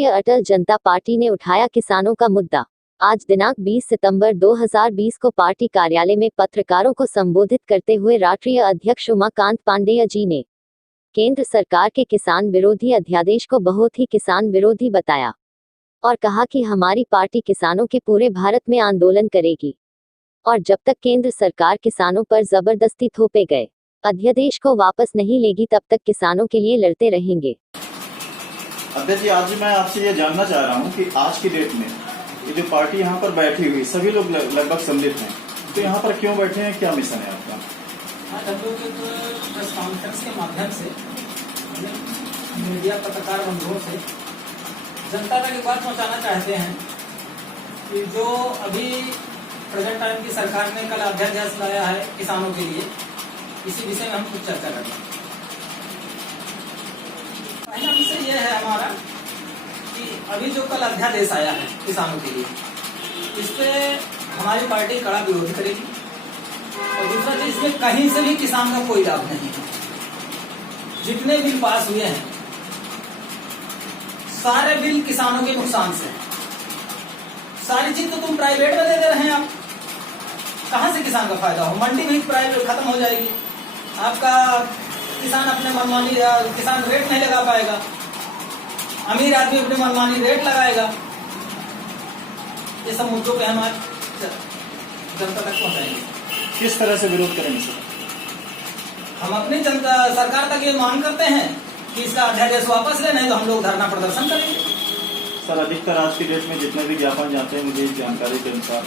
राष्ट्रीय अटल जनता पार्टी ने उठाया किसानों का मुद्दा। आज दिनांक 20 सितंबर 2020 को पार्टी कार्यालय में पत्रकारों को संबोधित करते हुए राष्ट्रीय अध्यक्ष उमाकांत पांडेय जी ने केंद्र सरकार के किसान विरोधी अध्यादेश को बहुत ही किसान विरोधी बताया और कहा कि हमारी पार्टी किसानों के पूरे भारत में आंदोलन करेगी और जब तक केंद्र सरकार किसानों पर जबरदस्ती थोपे गए अध्यादेश को वापस नहीं लेगी तब तक किसानों के लिए लड़ते रहेंगे। अध्यक्ष जी, आज मैं आपसे ये जानना चाह रहा हूँ कि आज की डेट में ये जो पार्टी यहाँ पर बैठी हुई सभी लोग लगभग सम्मिलित हैं, तो यहाँ पर क्यों बैठे हैं, क्या मिशन है आपका? हम लोग प्रेस कॉन्फ्रेंस के माध्यम से मीडिया पत्रकार बंधुओं से जनता तक एक बात पहुँचाना चाहते हैं कि जो अभी प्रेजेंट टाइम की सरकार ने कल अध्यादेश लाया है किसानों के लिए, इसी विषय में हम कुछ चर्चा करेंगे। पहला विषय यह है हमारा कि अभी जो कल अध्यादेश आया है किसानों के लिए, इस पे हमारी पार्टी कड़ा विरोध करेगी और दूसरा चीज इसमें कहीं से भी किसान का कोई लाभ नहीं है। जितने बिल पास हुए हैं सारे बिल किसानों के नुकसान से हैं। सारी चीज तो तुम प्राइवेट में दे रहे हैं, आप कहां से किसान का फायदा हो? मंडी भी प्राइवेट खत्म हो जाएगी, आपका किसान अपने मनमानी किसान रेट नहीं लगा पाएगा, अमीर आदमी अपने मनमानी रेट लगाएगा। ये सब मुद्दों पे हम आज जनता तक पहुंचाएंगे। किस तरह से विरोध करेंगे सर? हम अपनी जनता सरकार तक ये मांग करते हैं कि इसका अध्यादेश वापस ले, नहीं तो हम लोग धरना प्रदर्शन करेंगे। सर, अधिकतर आज की डेट में जितने भी ज्ञापन जाते हैं, मुझे जानकारी के अनुसार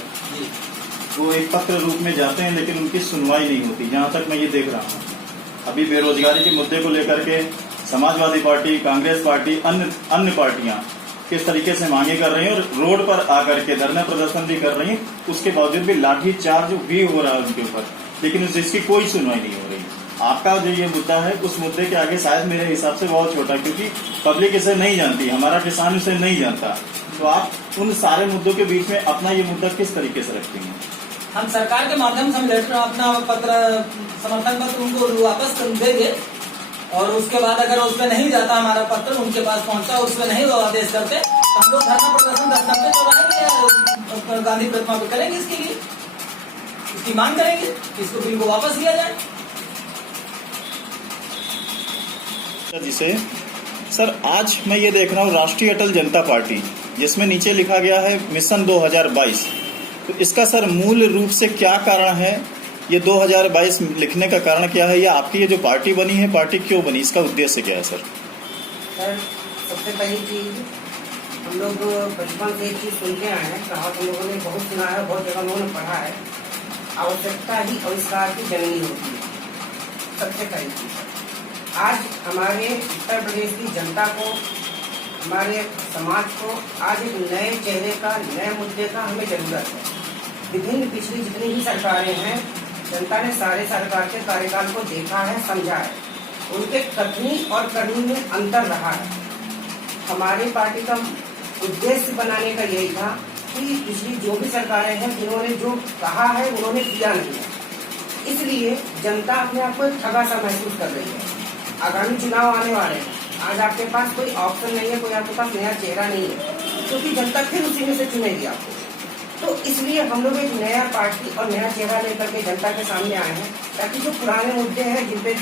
वो एक पत्र रूप में जाते हैं, लेकिन उनकी सुनवाई नहीं होती। जहाँ तक मैं ये देख रहा हूँ, अभी बेरोजगारी के मुद्दे को लेकर के समाजवादी पार्टी, कांग्रेस पार्टी, अन्य पार्टियां किस तरीके से मांगे कर रही हैं और रोड पर आकर के धरना प्रदर्शन भी कर रही हैं, उसके बावजूद भी लाठीचार्ज भी हो रहा है उनके ऊपर, लेकिन इसकी कोई सुनवाई नहीं हो रही। आपका जो ये मुद्दा है, उस मुद्दे के आगे शायद मेरे हिसाब से बहुत छोटा, क्योंकि पब्लिक इसे नहीं जानती, हमारा किसान इसे नहीं जानता। तो आप उन सारे मुद्दों के बीच में अपना ये मुद्दा किस तरीके से रखते हैं? हम सरकार के माध्यम से हम लेटर अपना पत्र समर्थन पत्र उनको वापस देंगे और उसके बाद अगर उसमें नहीं जाता हमारा पत्र उनके पास पहुंचा, उसमें नहीं वो आदेश करते तो हम लोग धरना प्रदर्शन 10 घंटे तो रहेंगे, गांधी प्रतिमा पे करेंगे, इसके लिए इसकी मांग करेंगे, इसको बिल को वापस लिया जाए। जिसे सर, आज मैं ये देख रहा हूँ राष्ट्रीय अटल जनता पार्टी, जिसमें नीचे लिखा गया है मिशन 2022, तो इसका सर मूल रूप से क्या कारण है? ये 2022 लिखने का कारण क्या है, या आपकी ये जो पार्टी बनी है, पार्टी क्यों बनी, इसका उद्देश्य क्या है? सर, सबसे पहली चीज, हम लोग बचपन से एक चीज सुनते आए हैं, कहावत हम लोगों ने बहुत सुना है, बहुत जगह लोगों ने पढ़ा है, आवश्यकता ही आविष्कार की जननी होती है। सबसे पहली चीज, आज हमारे उत्तर प्रदेश की जनता को, हमारे समाज को आज एक नए चेहरे का, नए मुद्दे का हमें जरूरत है। विभिन्न पिछली जितनी भी सरकारें हैं, जनता ने सारे सरकार के कार्यकाल को देखा है, समझा है, उनके कथनी और करनी में अंतर रहा है। हमारी पार्टी का उद्देश्य बनाने का यही था कि पिछली जो भी सरकारें हैं, जिन्होंने जो कहा है उन्होंने किया नहीं है, इसलिए जनता अपने आप को ठगा सा महसूस कर रही है। आगामी चुनाव आने वाले हैं, आज आपके पास कोई ऑप्शन नहीं है, कोई आपके पास नया चेहरा नहीं है, क्योंकि जनता फिर उसी में से चुनेगी आपको। तो इसलिए हम लोग एक नया पार्टी और नया चेहरा लेकर के जनता के सामने आए हैं, ताकि जो पुराने मुद्दे हैं जिन पे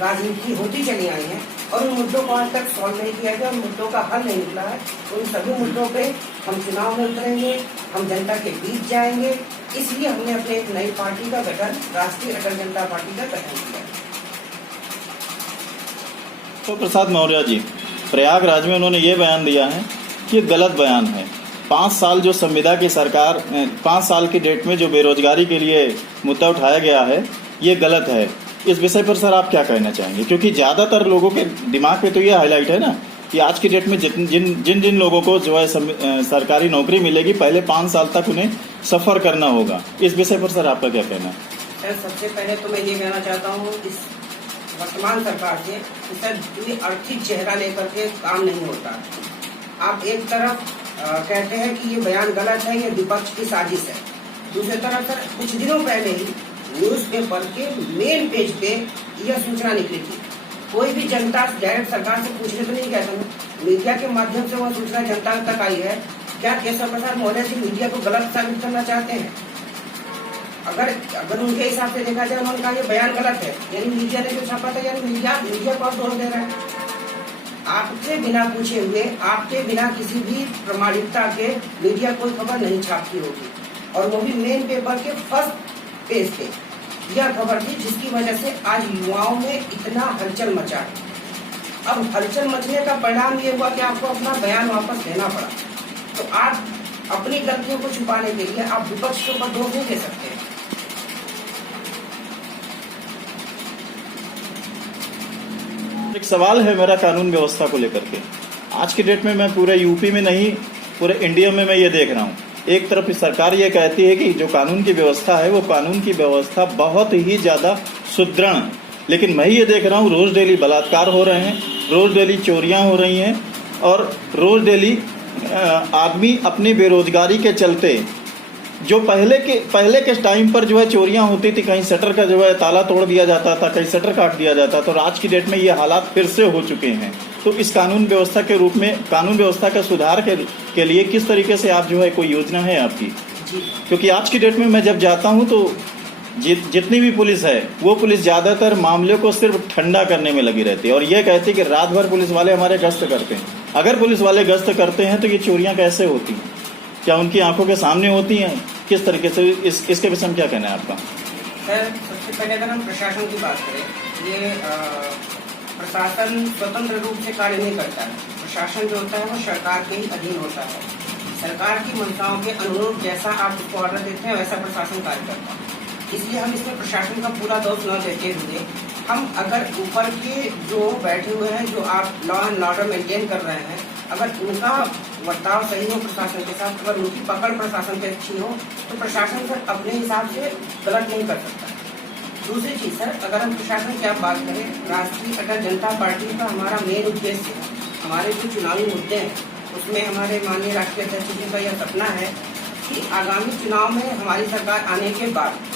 राजनीति होती चली आई है और उन मुद्दों को आज तक सॉल्व नहीं किया गया, उन मुद्दों का हल नहीं निकला है, उन सभी मुद्दों पे हम चुनाव में उतरेंगे, हम जनता के बीच जाएंगे। इसलिए हमने अपने एक नई पार्टी का गठन, राष्ट्रीय अटल जनता पार्टी का गठन किया। तो प्रसाद मौर्य जी, प्रयागराज में उन्होंने ये बयान दिया है कि गलत बयान है। 5 साल जो संविदा की सरकार, 5 साल की डेट में जो बेरोजगारी के लिए मुद्दा उठाया गया है, ये गलत है। इस विषय पर सर आप क्या कहना चाहेंगे? क्योंकि ज्यादातर लोगों के दिमाग पे तो ये हाईलाइट है ना कि आज की डेट में जिन लोगों को जो है सरकारी नौकरी मिलेगी, पहले 5 साल तक उन्हें सफर करना होगा। इस विषय पर सर आपका क्या कहना है? सर, सबसे पहले तो मैं ये कहना चाहता हूँ इस वर्तमान सरकार से, सर ये आर्थिक चेहरा लेकर के काम नहीं होता। आप एक तरफ कहते हैं कि ये बयान गलत है, ये विपक्ष की साजिश है, दूसरी तरफ सर कुछ दिनों पहले ही न्यूज पेपर के मेन पेज पे यह सूचना निकली थी। कोई भी जनता डायरेक्ट सरकार से पूछने तो नहीं कहता, मीडिया के माध्यम से वह सूचना जनता तक आई है। क्या केशव प्रसाद मौर्य जी मीडिया को गलत साबित करना चाहते हैं? अगर उनके हिसाब से देखा जाए, उन्होंने कहा ये बयान गलत है, यानी मीडिया ने जो छापा था, यानी मीडिया को दोष दे रहा है। आपसे बिना पूछे हुए, आपके बिना किसी भी प्रमाणिकता के मीडिया कोई खबर नहीं छापती होगी, और वो भी मेन पेपर के फर्स्ट पेज पे यह खबर थी, जिसकी वजह से आज युवाओं में इतना हलचल मचा है। अब हलचल मचने का परिणाम ये हुआ कि आपको अपना बयान वापस लेना पड़ा। तो आप अपनी गलतियों को छुपाने के लिए आप विपक्ष के ऊपर दोष नहीं दे सकते। एक सवाल है मेरा कानून व्यवस्था को लेकर के। आज की डेट में मैं पूरे यूपी में नहीं, पूरे इंडिया में मैं ये देख रहा हूँ, एक तरफ सरकार ये कहती है कि जो कानून की व्यवस्था है वो कानून की व्यवस्था बहुत ही ज्यादा सुदृढ़, लेकिन मैं ये देख रहा हूँ रोज डेली बलात्कार हो रहे हैं, रोज डेली चोरियां हो रही हैं, और रोज डेली आदमी अपनी बेरोजगारी के चलते जो पहले के टाइम पर जो है चोरियां होती थी, कहीं शटर का जो है ताला तोड़ दिया जाता था, कहीं शटर काट दिया जाता, तो आज की डेट में ये हालात फिर से हो चुके हैं। तो इस कानून व्यवस्था के रूप में, कानून व्यवस्था का सुधार के लिए किस तरीके से आप जो है कोई योजना है आपकी? क्योंकि आज की डेट में मैं जब जाता हूं तो जितनी भी पुलिस है वो पुलिस ज्यादातर मामले को सिर्फ ठंडा करने में लगी रहती है, और ये कहती है कि रात भर पुलिस वाले हमारे गश्त करते हैं। अगर पुलिस वाले गश्त करते हैं तो ये चोरियां कैसे होती हैं? क्या उनकी आंखों के सामने होती हैं? किस तरीके से इसके विषय में क्या कहना है आपका? सर, सबसे पहले अगर हम प्रशासन की बात करें, ये प्रशासन स्वतंत्र रूप से कार्य नहीं करता है। प्रशासन जो होता है वो सरकार के ही अधीन होता है। सरकार की मंशाओं के अनुरूप जैसा आप उसको ऑर्डर देते हैं वैसा प्रशासन कार्य करता है। इसलिए हम इसमें प्रशासन का पूरा दोष न देते हुए, हम अगर ऊपर के जो बैठे हुए हैं, जो आप लॉ एंड ऑर्डर मेंटेन कर रहे हैं, अगर उनका बर्ताव सही हो प्रशासन के साथ, अगर उनकी पकड़ प्रशासन की अच्छी हो, तो प्रशासन सर अपने हिसाब से गलत नहीं कर सकता। दूसरी चीज सर, अगर हम प्रशासन की आप बात करें, राष्ट्रीय अटल जनता पार्टी का हमारा मेन उद्देश्य है, हमारे जो चुनावी मुद्दे हैं उसमें हमारे माननीय राष्ट्रीय अध्यक्ष जी का यह सपना है कि आगामी चुनाव में हमारी सरकार आने के बाद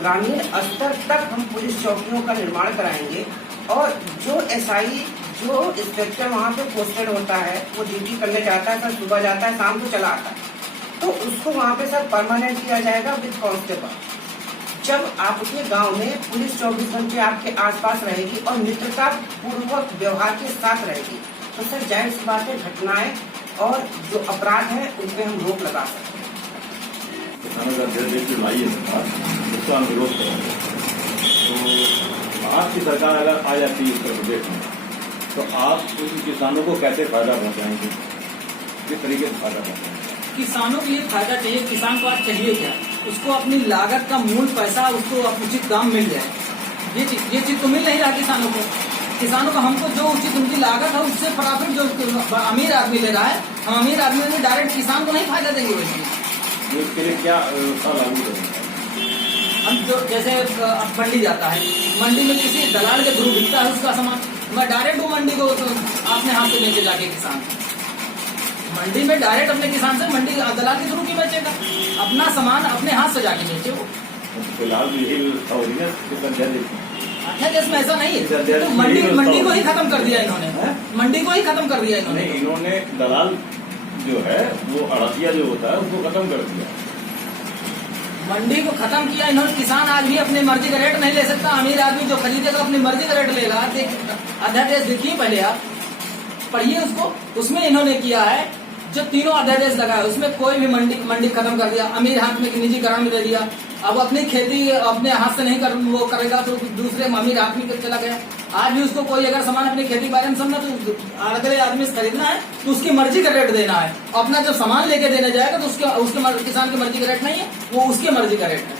ग्रामीण स्तर तक हम पुलिस चौकियों का निर्माण कराएंगे, और जो एसआई, जो इंस्पेक्टर वहाँ पे पोस्टेड होता है, वो ड्यूटी करने जाता है, सर सुबह जाता है, शाम को चला आता है, तो उसको वहाँ पे सर परमानेंट किया जाएगा विद कांस्टेबल। जब आपके गांव में पुलिस 24 घंटे आपके आसपास रहेगी और मित्रता पूर्वक व्यवहार के साथ रहेगी, तो सर जाहिर सी बात है घटनाएं और जो अपराध है उन पे हम रोक लगा सकते हैं। किसानों का जो लाई है सरकार, उसका हम विरोध करेंगे। तो आज की सरकार अगर आ जाती है उत्तर प्रदेश में, तो आप उन किसानों को कैसे फायदा पहुंचाएंगे? किस तरीके से फायदा पहुंचाएंगे? किसानों के लिए फायदा चाहिए। किसान को आज चाहिए क्या? उसको अपनी लागत का मूल पैसा उसको उचित दाम मिल जाए। ये चीज तो मिल नहीं रहा किसानों को। किसानों को हमको जो उचित उनकी लागत है उससे प्रॉफिट जो अमीर आदमी ले रहा है, हम अमीर आदमी में डायरेक्ट किसान को नहीं फायदा देंगे। वैसे इसके लिए क्या व्यवस्था लागू करेंगे? हम जो जैसे अब मंडी जाता है, मंडी में किसी दलाल के थ्रू बिकता है उसका सामान, मैं डायरेक्ट वो मंडी को अपने हाथ से बेचे जाके किसान। मंडी में डायरेक्ट अपने किसान से मंडी दलाल के थ्रू क्यों बेचेगा? अपना सामान अपने हाथ से जाके बेचे वो। फिलहाल यही व्यवस्था हो रही है अध्यादेश में ऐसा नहीं है, तो मंडी को ही खत्म कर दिया इन्होंने। मंडी को ही खत्म कर दिया इन्होंने। इन्होंने दलाल जो है वो अड़तिया जो होता है उसको खत्म कर दिया, मंडी को खत्म किया इन्होंने। किसान आज भी अपनी मर्जी का रेट नहीं ले सकता। अमीर आदमी जो खरीदेगा अपनी मर्जी का रेट लेगा। अध्यादेश देखिए, पहले आप पढ़िए उसको। उसमें इन्होंने किया है जो तीनों अध्यादेश लगाए, उसमें कोई भी मंडी खत्म कर दिया, अमीर हाथ में निजीकरण में दे दिया। अब अपनी खेती अपने हाथ से नहीं वो करेगा तो दूसरे अमीर आदमी पे चला गया। आज भी उसको कोई अगर सामान अपनी खेती बारे में समझना तो अगले आदमी से खरीदना है तो उसकी मर्जी का रेट देना है। अपना जब सामान लेके देने जाएगा तो उसके किसान की मर्जी का रेट नहीं है, वो उसकी मर्जी का रेट है।